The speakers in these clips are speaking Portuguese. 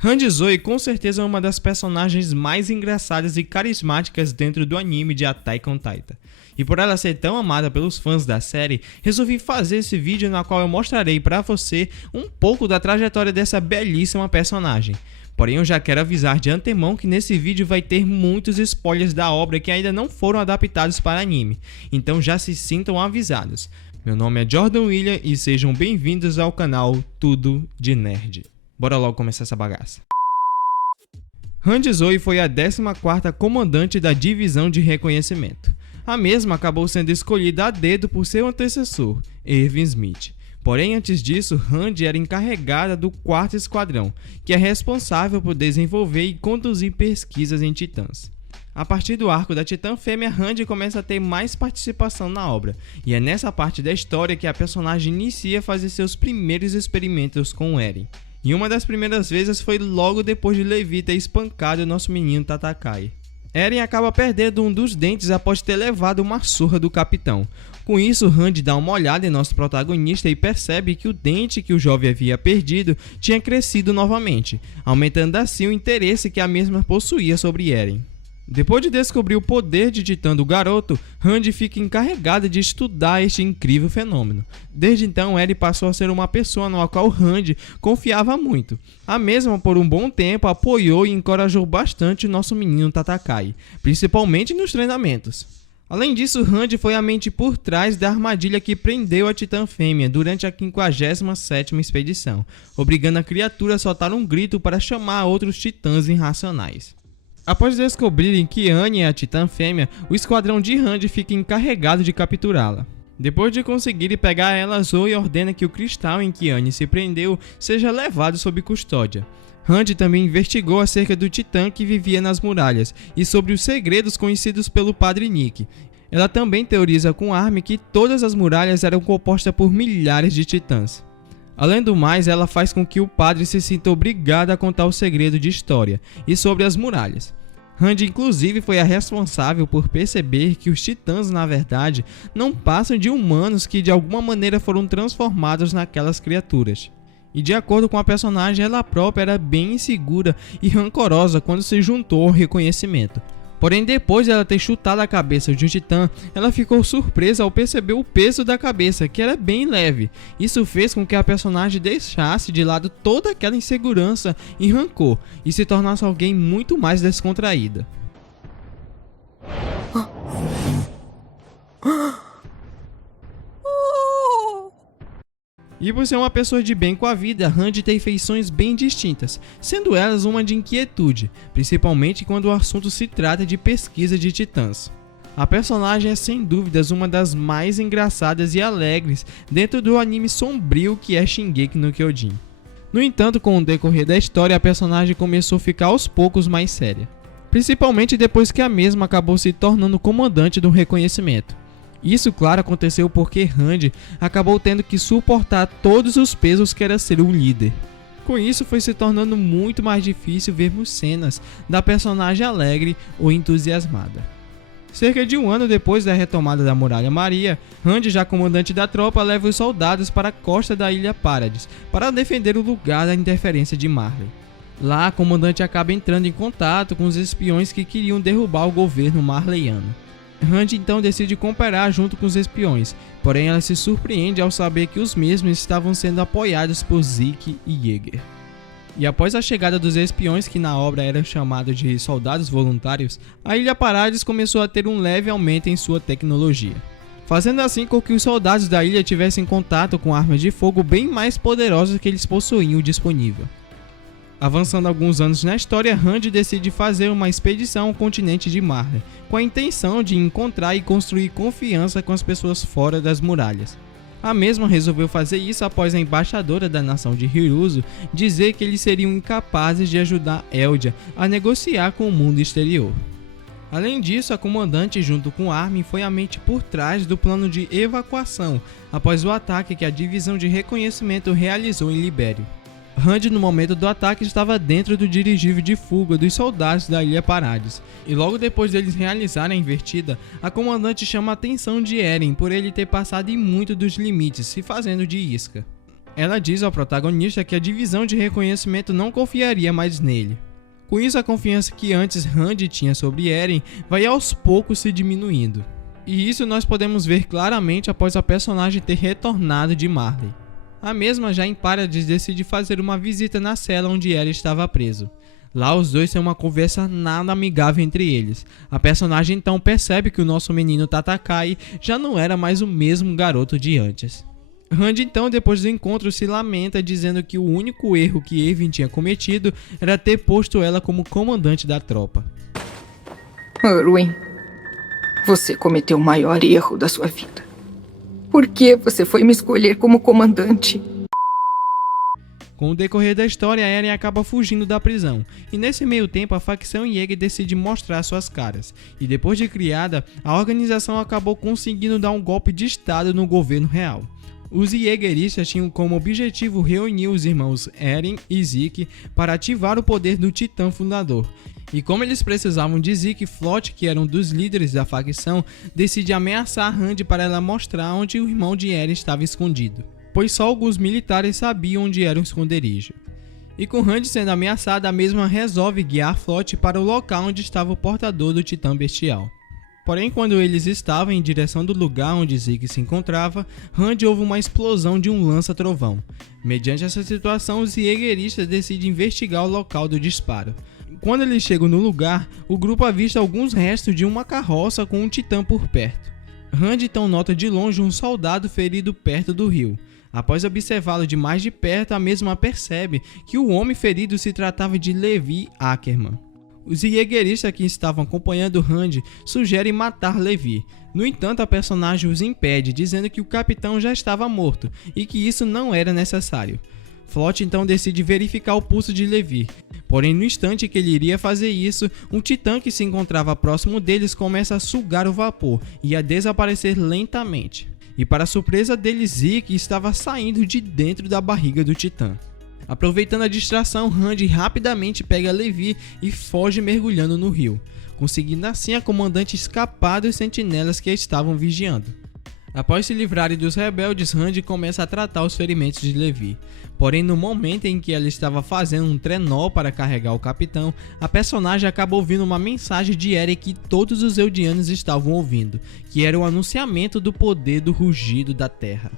Hanji Zoe com certeza é uma das personagens mais engraçadas e carismáticas dentro do anime de Attack on Titan. E por ela ser tão amada pelos fãs da série, resolvi fazer esse vídeo na qual eu mostrarei para você um pouco da trajetória dessa belíssima personagem. Porém eu já quero avisar de antemão que nesse vídeo vai ter muitos spoilers da obra que ainda não foram adaptados para anime, então já se sintam avisados. Meu nome é Jordan William e sejam bem-vindos ao canal Tudo de Nerd. Bora logo começar essa bagaça. Hanji Zoe foi a 14ª comandante da Divisão de Reconhecimento. A mesma acabou sendo escolhida a dedo por seu antecessor, Erwin Smith. Porém, antes disso, Hanji era encarregada do 4º Esquadrão, que é responsável por desenvolver e conduzir pesquisas em titãs. A partir do arco da Titã Fêmea, Hanji começa a ter mais participação na obra, e é nessa parte da história que a personagem inicia a fazer seus primeiros experimentos com Eren. E uma das primeiras vezes foi logo depois de Levi ter espancado o nosso menino Tatakai. Eren acaba perdendo um dos dentes após ter levado uma surra do capitão. Com isso, Hanji dá uma olhada em nosso protagonista e percebe que o dente que o jovem havia perdido tinha crescido novamente, aumentando assim o interesse que a mesma possuía sobre Eren. Depois de descobrir o poder de titã do garoto, Hanji fica encarregada de estudar este incrível fenômeno. Desde então, Eren passou a ser uma pessoa na qual Hanji confiava muito. A mesma, por um bom tempo, apoiou e encorajou bastante o nosso menino Tatakai, principalmente nos treinamentos. Além disso, Hanji foi a mente por trás da armadilha que prendeu a Titã Fêmea durante a 57ª expedição, obrigando a criatura a soltar um grito para chamar outros titãs irracionais. Após descobrirem que Annie é a Titã Fêmea, o esquadrão de Hanji fica encarregado de capturá-la. Depois de conseguirem pegar ela, Zoe ordena que o cristal em que Annie se prendeu seja levado sob custódia. Hanji também investigou acerca do titã que vivia nas muralhas e sobre os segredos conhecidos pelo Padre Nick. Ela também teoriza com Armin que todas as muralhas eram compostas por milhares de titãs. Além do mais, ela faz com que o padre se sinta obrigado a contar o segredo de história e sobre as muralhas. Hanji inclusive foi a responsável por perceber que os titãs na verdade não passam de humanos que de alguma maneira foram transformados naquelas criaturas. E de acordo com a personagem, ela própria era bem insegura e rancorosa quando se juntou ao reconhecimento. Porém, depois de ela ter chutado a cabeça de um titã, ela ficou surpresa ao perceber o peso da cabeça, que era bem leve. Isso fez com que a personagem deixasse de lado toda aquela insegurança e rancor, e se tornasse alguém muito mais descontraída. E por ser uma pessoa de bem com a vida, Hanji tem feições bem distintas, sendo elas uma de inquietude, principalmente quando o assunto se trata de pesquisa de titãs. A personagem é sem dúvidas uma das mais engraçadas e alegres dentro do anime sombrio que é Shingeki no Kyojin. No entanto, com o decorrer da história, a personagem começou a ficar aos poucos mais séria, principalmente depois que a mesma acabou se tornando comandante do reconhecimento. Isso, claro, aconteceu porque Hanji acabou tendo que suportar todos os pesos que era ser um líder. Com isso, foi se tornando muito mais difícil vermos cenas da personagem alegre ou entusiasmada. Cerca de um ano depois da retomada da Muralha Maria, Hanji, já comandante da tropa, leva os soldados para a costa da Ilha Paradis para defender o lugar da interferência de Marley. Lá, a comandante acaba entrando em contato com os espiões que queriam derrubar o governo marleyano. Hanji então decide cooperar junto com os espiões, porém ela se surpreende ao saber que os mesmos estavam sendo apoiados por Zeke e Jäger. E após a chegada dos espiões, que na obra eram chamados de soldados voluntários, a Ilha Paradis começou a ter um leve aumento em sua tecnologia, fazendo assim com que os soldados da ilha tivessem contato com armas de fogo bem mais poderosas que eles possuíam disponível. Avançando alguns anos na história, Hanji decide fazer uma expedição ao continente de Marley, com a intenção de encontrar e construir confiança com as pessoas fora das muralhas. A mesma resolveu fazer isso após a embaixadora da nação de Hiruzu dizer que eles seriam incapazes de ajudar Eldia a negociar com o mundo exterior. Além disso, a comandante junto com Armin foi a mente por trás do plano de evacuação após o ataque que a divisão de reconhecimento realizou em Libério. Hanji, no momento do ataque, estava dentro do dirigível de fuga dos soldados da Ilha Paradis, e logo depois deles realizarem a invertida, a comandante chama a atenção de Eren por ele ter passado em muito dos limites, se fazendo de isca. Ela diz ao protagonista que a divisão de reconhecimento não confiaria mais nele. Com isso, a confiança que antes Randy tinha sobre Eren vai aos poucos se diminuindo. E isso nós podemos ver claramente após a personagem ter retornado de Marley. A mesma já em Paradis decide fazer uma visita na cela onde Eren estava preso. Lá os dois têm uma conversa nada amigável entre eles. A personagem então percebe que o nosso menino Tatakai já não era mais o mesmo garoto de antes. Randy então, depois do encontro, se lamenta dizendo que o único erro que Erwin tinha cometido era ter posto ela como comandante da tropa. Erwin, você cometeu o maior erro da sua vida. Por que você foi me escolher como comandante? Com o decorrer da história, Eren acaba fugindo da prisão, e nesse meio tempo a facção Jäger decide mostrar suas caras, e depois de criada, a organização acabou conseguindo dar um golpe de estado no governo real. Os Jägeristas tinham como objetivo reunir os irmãos Eren e Zeke para ativar o poder do Titã Fundador. E como eles precisavam de Zeke, Floch, que era um dos líderes da facção, decide ameaçar Randy para ela mostrar onde o irmão de Eren estava escondido, pois só alguns militares sabiam onde era o esconderijo. E com Randy sendo ameaçada, a mesma resolve guiar Floch para o local onde estava o portador do Titã Bestial. Porém, quando eles estavam em direção do lugar onde Zeke se encontrava, Randy ouve uma explosão de um lança-trovão. Mediante essa situação, os Jägeristas decidem investigar o local do disparo. Quando eles chegam no lugar, o grupo avista alguns restos de uma carroça com um titã por perto. Randy então nota de longe um soldado ferido perto do rio. Após observá-lo de mais de perto, a mesma percebe que o homem ferido se tratava de Levi Ackerman. Os Jägeristas que estavam acompanhando Randy sugerem matar Levi. No entanto, a personagem os impede, dizendo que o capitão já estava morto e que isso não era necessário. Floch então decide verificar o pulso de Levi. Porém, no instante que ele iria fazer isso, um titã que se encontrava próximo deles começa a sugar o vapor e a desaparecer lentamente. E para surpresa deles, Zeke estava saindo de dentro da barriga do titã. Aproveitando a distração, Randy rapidamente pega Levi e foge mergulhando no rio, conseguindo assim a comandante escapar dos sentinelas que a estavam vigiando. Após se livrarem dos rebeldes, Randy começa a tratar os ferimentos de Levi. Porém, no momento em que ela estava fazendo um trenó para carregar o capitão, a personagem acaba ouvindo uma mensagem de Eren que todos os Eldianos estavam ouvindo, que era o anunciamento do poder do rugido da terra.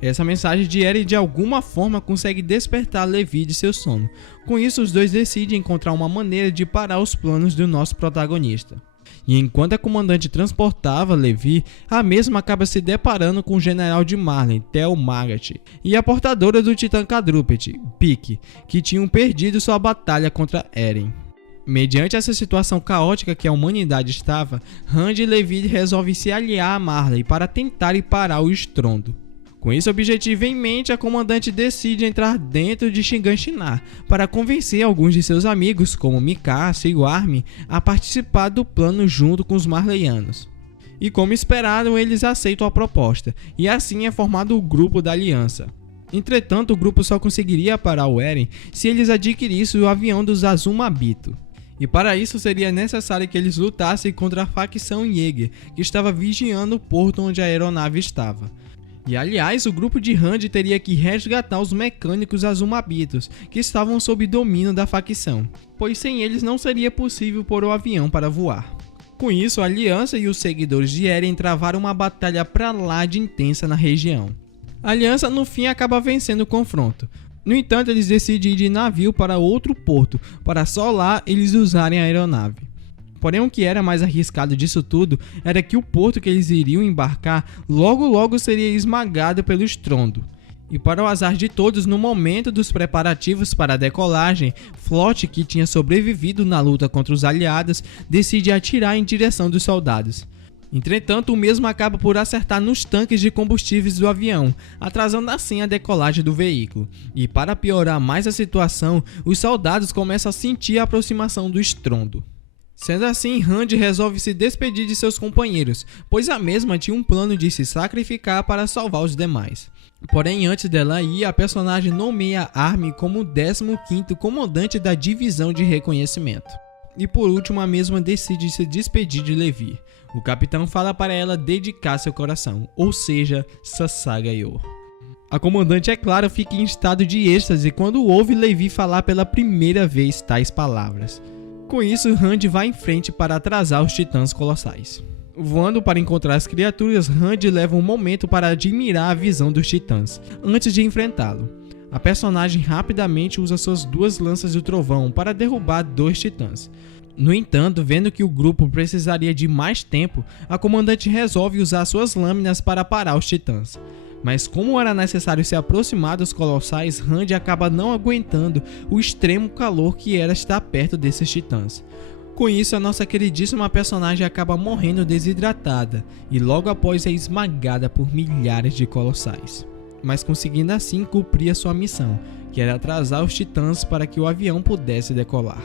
Essa mensagem de Eren de alguma forma consegue despertar Levi de seu sono. Com isso, os dois decidem encontrar uma maneira de parar os planos do nosso protagonista. E enquanto a comandante transportava Levi, a mesma acaba se deparando com o general de Marley, Tel Magat, e a portadora do Titã Quadrúpede, Pieck, que tinham perdido sua batalha contra Eren. Mediante essa situação caótica que a humanidade estava, Randy e Levi resolvem se aliar a Marley para tentar parar o estrondo. Com esse objetivo em mente, a comandante decide entrar dentro de Shiganshina para convencer alguns de seus amigos, como Mikasa e o Armin, a participar do plano junto com os Marleyanos. E como esperado, eles aceitam a proposta, e assim é formado o grupo da Aliança. Entretanto, o grupo só conseguiria parar o Eren se eles adquirissem o avião dos Azumabito. E para isso seria necessário que eles lutassem contra a facção Jäger, que estava vigiando o porto onde a aeronave estava. E aliás, o grupo de Randy teria que resgatar os mecânicos Azumabitos, que estavam sob domínio da facção, pois sem eles não seria possível pôr o avião para voar. Com isso, a Aliança e os seguidores de Eren travaram uma batalha pra lá de intensa na região. A Aliança no fim acaba vencendo o confronto. No entanto, eles decidem ir de navio para outro porto, para só lá eles usarem a aeronave. Porém, o que era mais arriscado disso tudo era que o porto que eles iriam embarcar logo seria esmagado pelo estrondo. E para o azar de todos, no momento dos preparativos para a decolagem, Floch, que tinha sobrevivido na luta contra os aliados, decide atirar em direção dos soldados. Entretanto, o mesmo acaba por acertar nos tanques de combustíveis do avião, atrasando assim a decolagem do veículo. E para piorar mais a situação, os soldados começam a sentir a aproximação do estrondo. Sendo assim, Randy resolve se despedir de seus companheiros, pois a mesma tinha um plano de se sacrificar para salvar os demais. Porém, antes dela ir, a personagem nomeia Armin como o 15º comandante da divisão de reconhecimento. E por último, a mesma decide se despedir de Levi. O capitão fala para ela dedicar seu coração, ou seja, Sasagayo. A comandante, é claro, fica em estado de êxtase quando ouve Levi falar pela primeira vez tais palavras. Com isso, Randy vai em frente para atrasar os titãs colossais. Voando para encontrar as criaturas, Randy leva um momento para admirar a visão dos titãs, antes de enfrentá-lo. A personagem rapidamente usa suas 2 lanças do trovão para derrubar 2 titãs. No entanto, vendo que o grupo precisaria de mais tempo, a comandante resolve usar suas lâminas para parar os titãs. Mas como era necessário se aproximar dos colossais, Randy acaba não aguentando o extremo calor que era estar perto desses titãs. Com isso, a nossa queridíssima personagem acaba morrendo desidratada e logo após é esmagada por milhares de colossais. Mas conseguindo assim cumprir a sua missão, que era atrasar os titãs para que o avião pudesse decolar.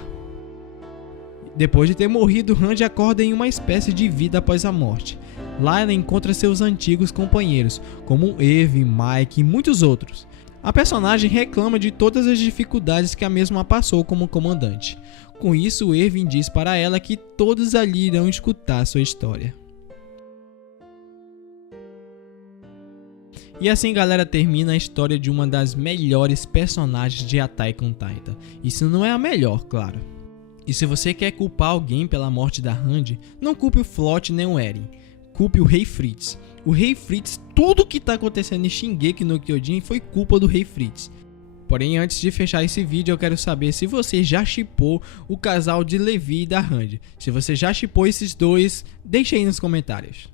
Depois de ter morrido, Randy acorda em uma espécie de vida após a morte. Lá ela encontra seus antigos companheiros, como Irving, Mike e muitos outros. A personagem reclama de todas as dificuldades que a mesma passou como comandante. Com isso, Irving diz para ela que todos ali irão escutar sua história. E assim, galera, termina a história de uma das melhores personagens de Attack on Titan. Isso não é a melhor, claro. E se você quer culpar alguém pela morte da Randy, não culpe o Float nem o Eren. Culpe o Rei Fritz. O Rei Fritz, tudo que tá acontecendo em Shingeki no Kyojin foi culpa do Rei Fritz. Porém, antes de fechar esse vídeo, eu quero saber se você já shippou o casal de Levi e da Randy. Se você já shippou esses dois, deixa aí nos comentários.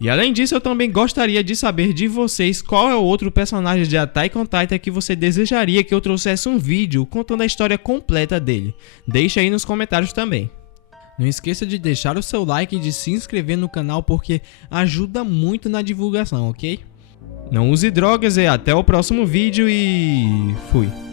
E além disso, eu também gostaria de saber de vocês qual é o outro personagem de Attack on Titan que você desejaria que eu trouxesse um vídeo contando a história completa dele. Deixa aí nos comentários também. Não esqueça de deixar o seu like e de se inscrever no canal porque ajuda muito na divulgação, ok? Não use drogas e até o próximo vídeo e fui!